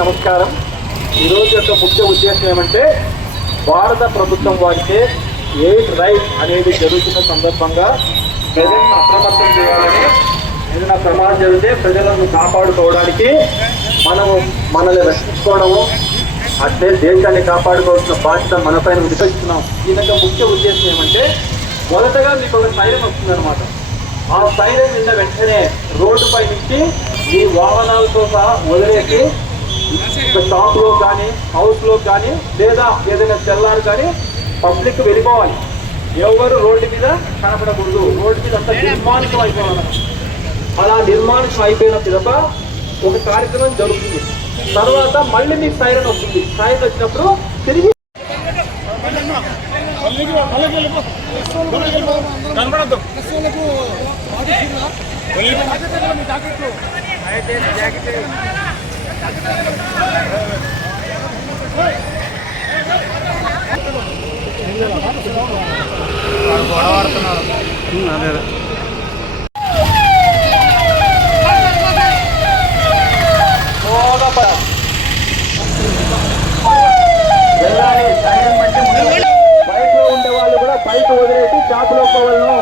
నమస్కారం. ఈరోజు యొక్క ముఖ్య ఉద్దేశం ఏమంటే భారత ప్రభుత్వం వారికే ఎయిడ్ రైట్ అనేది జరుగుతున్న సందర్భంగా ప్రజలను అప్రమత్తం చేయాలని ఏదైనా ప్రమాదం జరిగితే ప్రజలను కాపాడుకోవడానికి మనము మనల్ని రక్షించుకోవడము అట్లే దేశాన్ని కాపాడుకోవాల్సిన బాధ్యత మనపైన విధిస్తున్నాం. దీని యొక్క ముఖ్య ఉద్దేశం ఏమంటే మొదటగా మీకు ఒక సైరన్ వస్తుందన్నమాట. ఆ సైరన్ నిన్న వెంటనే రోడ్డుపై నుంచి మీ వాహనాలతో సహా వదిలేసి షాప్లో కానీ హౌస్లో కానీ లేదా ఏదైనా సెల్లార్ కానీ పబ్లిక్ వెళ్ళిపోవాలి. ఎవరు రోడ్డు మీద కనపడకూడదు. రోడ్డు మీద అంతా నిర్మాణికం అయిపోవాలి. అలా నిర్మాణం అయిపోయిన పిదప ఒక కార్యక్రమం జరుగుతుంది. తర్వాత మళ్ళీ మీకు సైరన్ వస్తుంది. సైరన్ వచ్చినప్పుడు తిరిగి పడ- వెళ్ళాలి. అదే అంటే ఉండే వాళ్ళు కూడా బైక్ వదిలేసి షాప్లో పోవాలను.